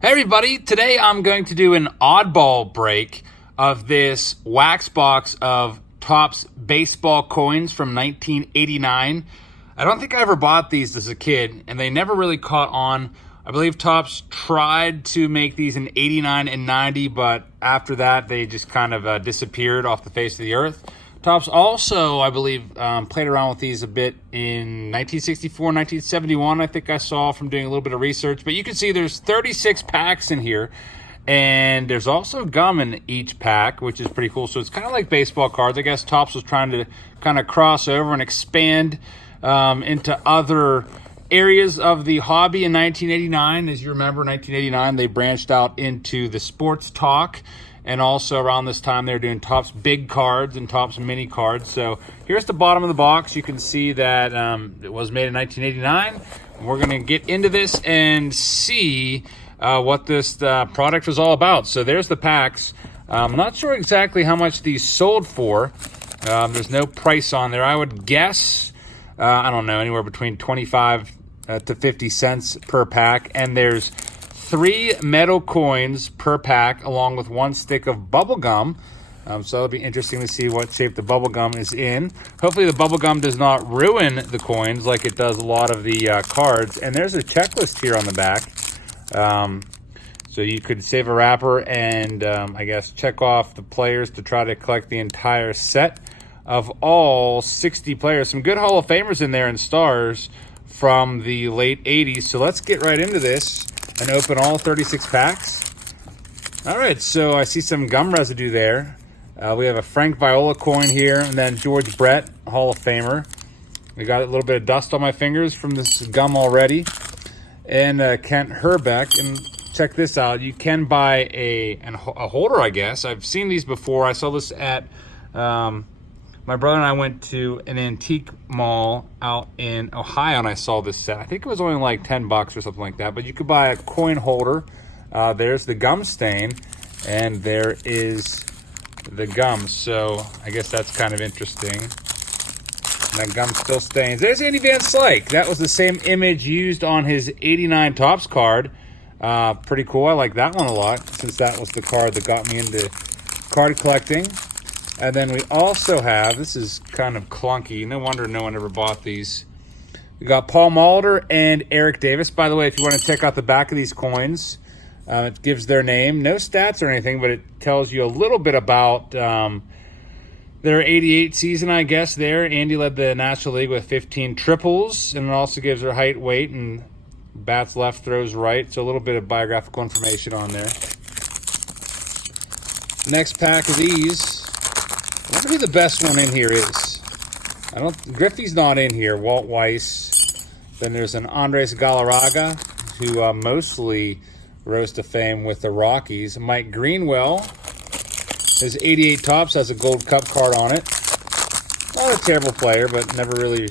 Hey everybody, today I'm going to do an oddball break of this wax box of Topps baseball coins from 1989. I don't think I ever bought these as a kid, and they never really caught on. I believe Topps tried to make these in 89 and 90, but after that they just kind of disappeared off the face of the earth. Topps also, I believe, played around with these a bit in 1964, 1971, I think I saw from doing a little bit of research. But you can see there's 36 packs in here, and there's also gum in each pack, which is pretty cool. So it's kind of like baseball cards. I guess Topps was trying to kind of cross over and expand into other areas of the hobby in 1989. As you remember, 1989, they branched out into the sports talk. And also around this time, they were doing Topps big cards and Topps mini cards. So here's the bottom of the box. You can see that it was made in 1989. We're going to get into this and see what this product was all about. So there's the packs. I'm not sure exactly how much these sold for. There's no price on there. I would guess, I don't know, anywhere between 25 to 50 cents per pack. And there's 3 metal coins per pack, along with 1 stick of bubble gum. So it'll be interesting to see what shape the bubble gum is in. Hopefully the bubble gum does not ruin the coins like it does a lot of the cards. And there's a checklist here on the back. So you could save a wrapper and I guess check off the players to try to collect the entire set of all 60 players. Some good Hall of Famers in there and stars from the late 80s. So let's get right into this and open all 36 packs. All right, so I see some gum residue there. We have a Frank Viola coin here, and then George Brett, Hall of Famer. We got a little bit of dust on my fingers from this gum already. And Kent Hrbek, and check this out. You can buy a holder, I guess. I've seen these before. I saw this at, my brother and I went to an antique mall out in Ohio, and I saw this set. I think it was only like $10 or something like that, but you could buy a coin holder. There's the gum stain, and there is the gum. So I guess that's kind of interesting. And that gum still stains. There's Andy Van Slyke. That was the same image used on his 89 Topps card. Pretty cool. I like that one a lot, since that was the card that got me into card collecting. And then we also have, this is kind of clunky. No wonder no one ever bought these. We got Paul Molitor and Eric Davis. By the way, if you want to check out the back of these coins, it gives their name. No stats or anything, but it tells you a little bit about their 88 season, I guess, there. Andy led the National League with 15 triples, and it also gives their height, weight, and bats left, throws right. So a little bit of biographical information on there. Next pack of these. I wonder who the best one in here is. Griffey's not in here. Walt Weiss. Then there's an Andres Galarraga, who mostly rose to fame with the Rockies. Mike Greenwell. His 88 Topps has a Gold Cup card on it. Not a terrible player, but never really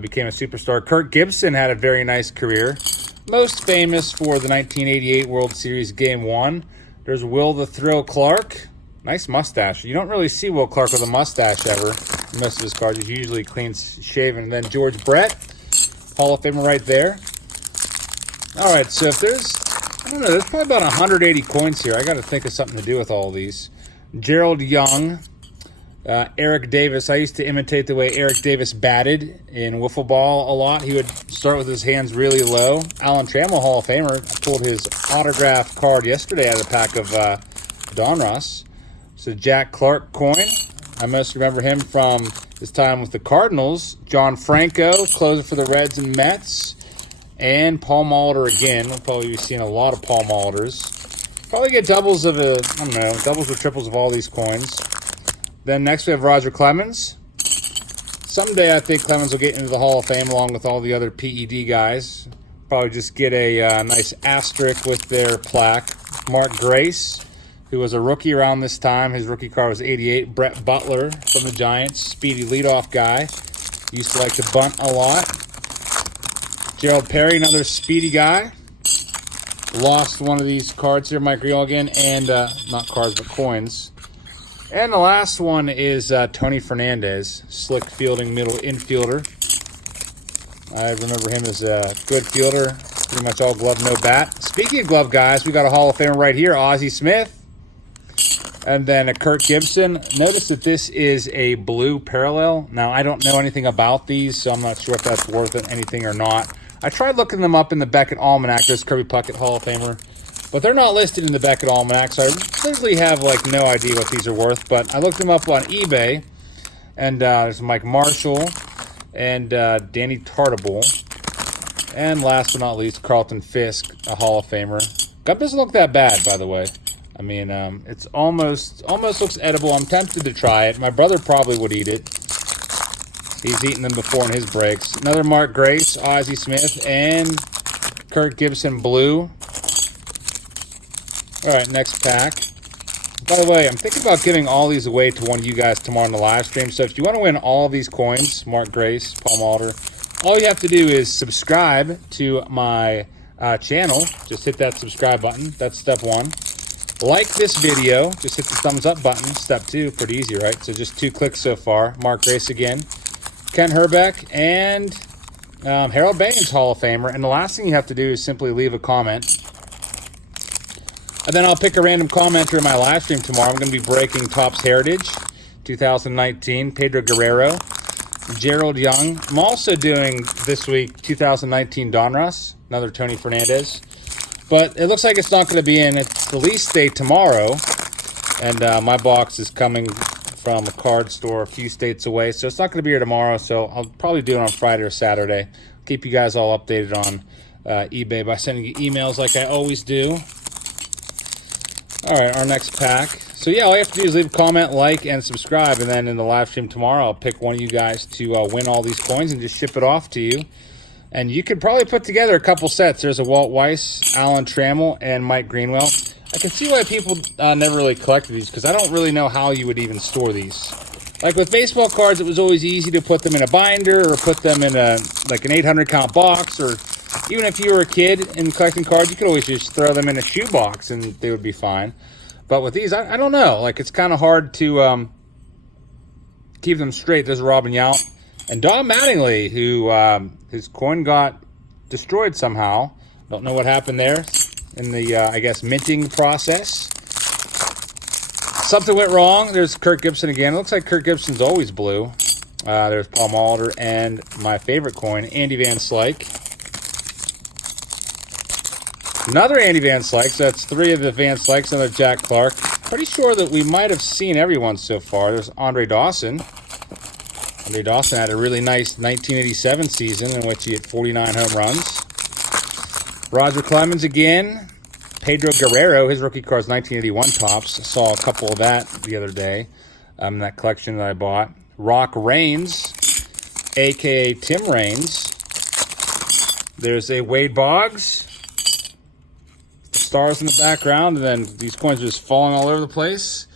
became a superstar. Kirk Gibson had a very nice career. Most famous for the 1988 World Series Game 1. There's Will the Thrill Clark. Nice mustache. You don't really see Will Clark with a mustache ever. Most of his cards are usually clean shaven. And then George Brett, Hall of Famer right there. All right, so if there's, I don't know, there's probably about 180 coins here. I got to think of something to do with all these. Gerald Young, Eric Davis. I used to imitate the way Eric Davis batted in wiffle ball a lot. He would start with his hands really low. Alan Trammell, Hall of Famer. I pulled his autograph card yesterday out of a pack of Donruss. So Jack Clark coin. I most remember him from his time with the Cardinals. John Franco, closer for the Reds and Mets. And Paul Molitor again. We'll probably be seeing a lot of Paul Molitors. Probably get doubles of doubles or triples of all these coins. Then next we have Roger Clemens. Someday I think Clemens will get into the Hall of Fame along with all the other PED guys. Probably just get a nice asterisk with their plaque. Mark Grace, who was a rookie around this time. His rookie card was 88. Brett Butler from the Giants, speedy leadoff guy. Used to like to bunt a lot. Gerald Perry, another speedy guy. Lost one of these cards here, Mike Reel again, and not cards, but coins. And the last one is Tony Fernandez, slick fielding middle infielder. I remember him as a good fielder pretty much all glove, no bat. Speaking of glove guys, we got a Hall of Famer right here, Ozzie Smith. And then a Kirk Gibson. Notice that this is a blue parallel. Now, I don't know anything about these, so I'm not sure if that's worth anything or not. I tried looking them up in the Beckett Almanac. There's Kirby Puckett Hall of Famer. But they're not listed in the Beckett Almanac, so I literally have like no idea what these are worth. But I looked them up on eBay. And there's Mike Marshall and Danny Tartabull. And last but not least, Carlton Fisk, a Hall of Famer. Gum doesn't look that bad, by the way. I mean, it's almost looks edible. I'm tempted to try it. My brother probably would eat it. He's eaten them before in his breaks. Another Mark Grace, Ozzie Smith, and Kirk Gibson blue. All right, next pack. By the way, I'm thinking about giving all these away to one of you guys tomorrow in the live stream. So if you want to win all of these coins, Mark Grace, Paul Malter, all you have to do is subscribe to my channel. Just hit that subscribe button. That's step one. Like this video, just hit the thumbs up button. Step two, pretty easy, right? So just 2 clicks so far. Mark Grace again, Ken Herbeck, and Harold Baines, Hall of Famer. And the last thing you have to do is simply leave a comment. And then I'll pick a random commenter in my live stream tomorrow. I'm going to be breaking Topps Heritage 2019, Pedro Guerrero, Gerald Young. I'm also doing this week 2019 Donruss, another Tony Fernandez. But it looks like it's not going to be in. It's release day tomorrow. And my box is coming from a card store a few states away. So it's not going to be here tomorrow. So I'll probably do it on Friday or Saturday. Keep you guys all updated on eBay by sending you emails like I always do. All right, our next pack. So yeah, all you have to do is leave a comment, like, and subscribe. And then in the live stream tomorrow, I'll pick one of you guys to win all these coins and just ship it off to you. And you could probably put together a couple sets. There's a Walt Weiss, Alan Trammell, and Mike Greenwell. I can see why people never really collected these, because I don't really know how you would even store these. Like with baseball cards, it was always easy to put them in a binder or put them in an 800 count box, or even if you were a kid and collecting cards, you could always just throw them in a shoe box and they would be fine. But with these, I don't know. Like, it's kind of hard to keep them straight. There's Robin Yount. And Don Mattingly, who his coin got destroyed somehow. Don't know what happened there in the, I guess, minting process. Something went wrong. There's Kirk Gibson again. It looks like Kirk Gibson's always blue. There's Paul Malter and my favorite coin, Andy Van Slyke. Another Andy Van Slyke. So that's 3 of the Van Slikes. Another Jack Clark. Pretty sure that we might have seen everyone so far. There's Andre Dawson. Andre Dawson had a really nice 1987 season in which he hit 49 home runs. Roger Clemens again. Pedro Guerrero, his rookie card's 1981 Topps. Saw a couple of that the other day in that collection that I bought. Rock Raines, a.k.a. Tim Raines. There's a Wade Boggs. The stars in the background, and then these coins are just falling all over the place.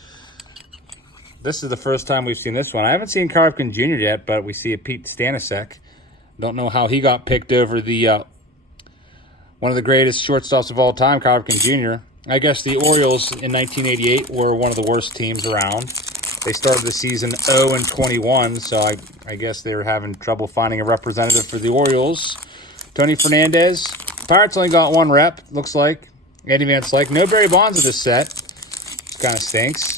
This is the first time we've seen this one. I haven't seen Cal Ripken Jr. yet, but we see a Pete Stanisek. Don't know how he got picked over the one of the greatest shortstops of all time, Cal Ripken Jr. I guess the Orioles in 1988 were one of the worst teams around. They started the season 0-21, so I guess they were having trouble finding a representative for the Orioles. Tony Fernandez. Pirates only got 1 rep, looks like. Andy Van Slyke. No Barry Bonds in this set. Kind of stinks.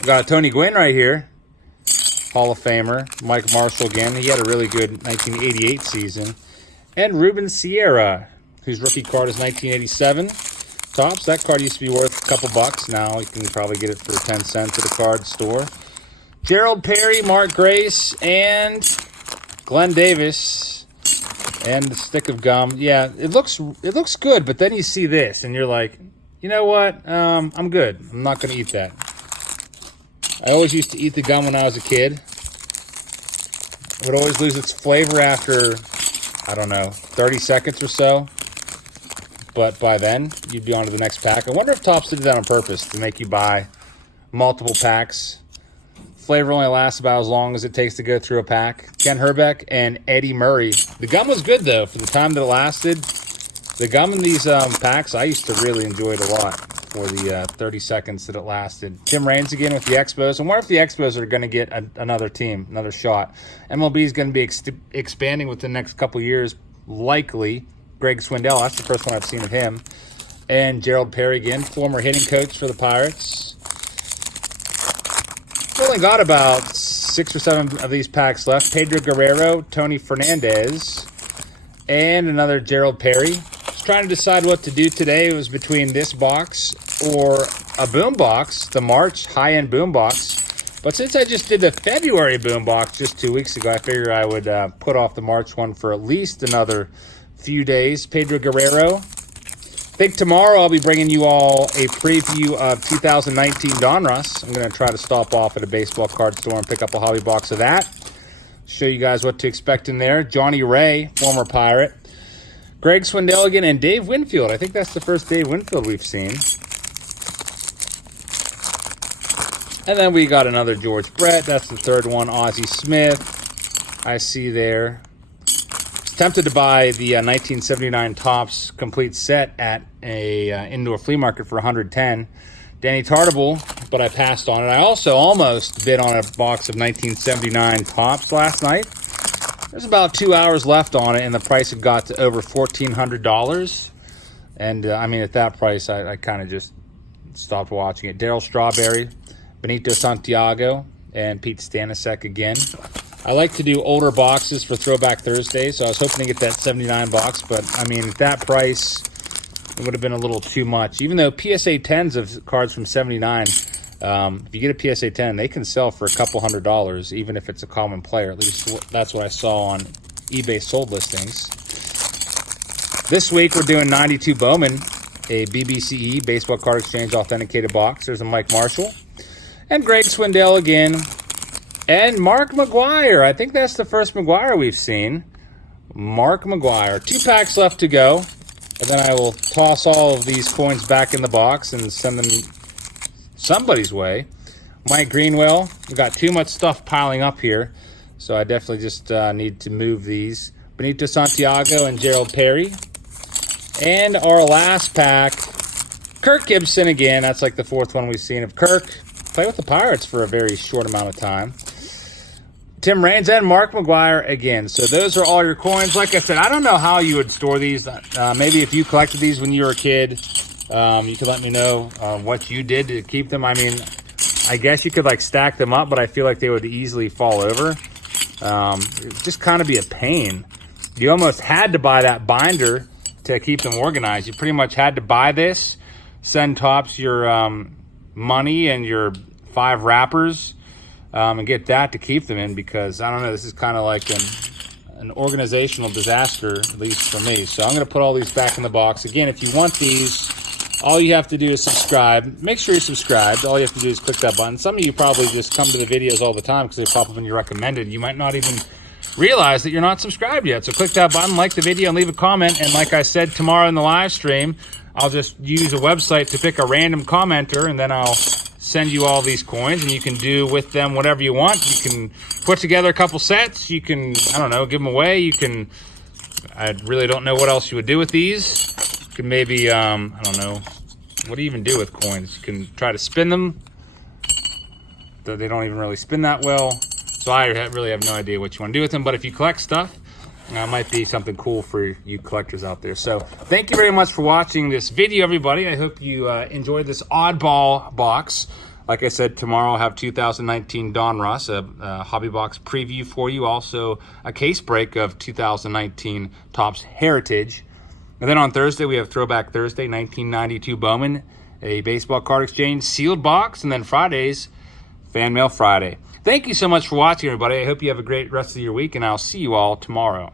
Got Tony Gwynn right here, Hall of Famer. Mike Marshall again. He had a really good 1988 season. And Ruben Sierra, whose rookie card is 1987. Topps. That card used to be worth a couple bucks. Now you can probably get it for 10 cents at a card store. Gerald Perry, Mark Grace, and Glenn Davis. And the stick of gum. Yeah, it looks good, but then you see this, and you're like, you know what? I'm good. I'm not going to eat that. I always used to eat the gum when I was a kid. It would always lose its flavor after, I don't know, 30 seconds or so. But by then, you'd be on to the next pack. I wonder if Topps did that on purpose to make you buy multiple packs. Flavor only lasts about as long as it takes to go through a pack. Ken Herbeck and Eddie Murray. The gum was good, though, for the time that it lasted. The gum in these packs, I used to really enjoy it a lot for the 30 seconds that it lasted. Tim Raines again with the Expos. I wonder if the Expos are going to get another team, another shot. MLB is going to be expanding within the next couple years, likely. Greg Swindell. That's the first one I've seen of him. And Gerald Perry again, former hitting coach for the Pirates. We've only got about 6 or 7 of these packs left. Pedro Guerrero, Tony Fernandez, and another Gerald Perry. Just trying to decide what to do today. It was between this box or a boom box, the March high-end boom box. But since I just did the February boom box just 2 weeks ago, I figured I would put off the March one for at least another few days. Pedro Guerrero. I think tomorrow I'll be bringing you all a preview of 2019 Donruss. I'm going to try to stop off at a baseball card store and pick up a hobby box of that. Show you guys what to expect in there. Johnny Ray, former Pirate. Greg Swindell again, and Dave Winfield. I think that's the first Dave Winfield we've seen. And then we got another George Brett. That's the third one. Ozzie Smith. I see there. Tempted to buy the 1979 Topps complete set at a indoor flea market for $110. Danny Tartabull, but I passed on it. I also almost bid on a box of 1979 Topps last night. There's about 2 hours left on it, and the price had got to over $1,400. And, I mean, at that price, I kind of just stopped watching it. Darryl Strawberry, Benito Santiago, and Pete Stanisek again. I like to do older boxes for Throwback Thursday, so I was hoping to get that 79 box, but, I mean, at that price, it would have been a little too much. Even though PSA 10s of cards from 79, if you get a PSA 10, they can sell for a couple $100s, even if it's a common player. At least that's what I saw on eBay sold listings. This week, we're doing 92 Bowman, a BBCE, Baseball Card Exchange Authenticated box. There's a Mike Marshall. And Greg Swindell again. And Mark McGwire. I think that's the first McGwire we've seen. Mark McGwire. 2 packs left to go. And then I will toss all of these coins back in the box and send them somebody's way. Mike Greenwell. We've got too much stuff piling up here. So I definitely just need to move these. Benito Santiago and Gerald Perry. And our last pack, Kirk Gibson again. That's like the 4th one we've seen of Kirk. Play with the Pirates for a very short amount of time. Tim Raines and Mark McGwire again. So those are all your coins. Like I said, I don't know how you would store these. Maybe if you collected these when you were a kid, you could let me know what you did to keep them. I mean, I guess you could like stack them up, but I feel like they would easily fall over. It'd just kind of be a pain. You almost had to buy that binder to keep them organized. You pretty much had to buy this, send Topps your money and your 5 wrappers, and get that to keep them in, because I don't know, this is kind of like an organizational disaster, at least for me. So I'm going to put all these back in the box. Again, if you want these, all you have to do is subscribe. Make sure you're subscribed. All you have to do is click that button. Some of you probably just come to the videos all the time because they pop up when you're recommended. You might not even realize that you're not subscribed yet. So click that button, like the video, and leave a comment. And like I said tomorrow in the live stream, I'll just use a website to pick a random commenter, and then I'll send you all these coins, and you can do with them whatever you want. You can put together a couple sets. You can, I don't know, give them away. You can, I really don't know what else you would do with these. You can maybe, I don't know, what do you even do with coins? You can try to spin them. They don't even really spin that well. So I really have no idea what you want to do with them. But if you collect stuff, it might be something cool for you collectors out there. So thank you very much for watching this video, everybody. I hope you enjoyed this oddball box. Like I said, tomorrow I'll have 2019 Donruss, a hobby box preview for you. Also, a case break of 2019 Topps Heritage. And then on Thursday, we have Throwback Thursday, 1992 Bowman, a baseball card exchange sealed box. And then Fridays, Fan Mail Friday. Thank you so much for watching, everybody. I hope you have a great rest of your week, and I'll see you all tomorrow.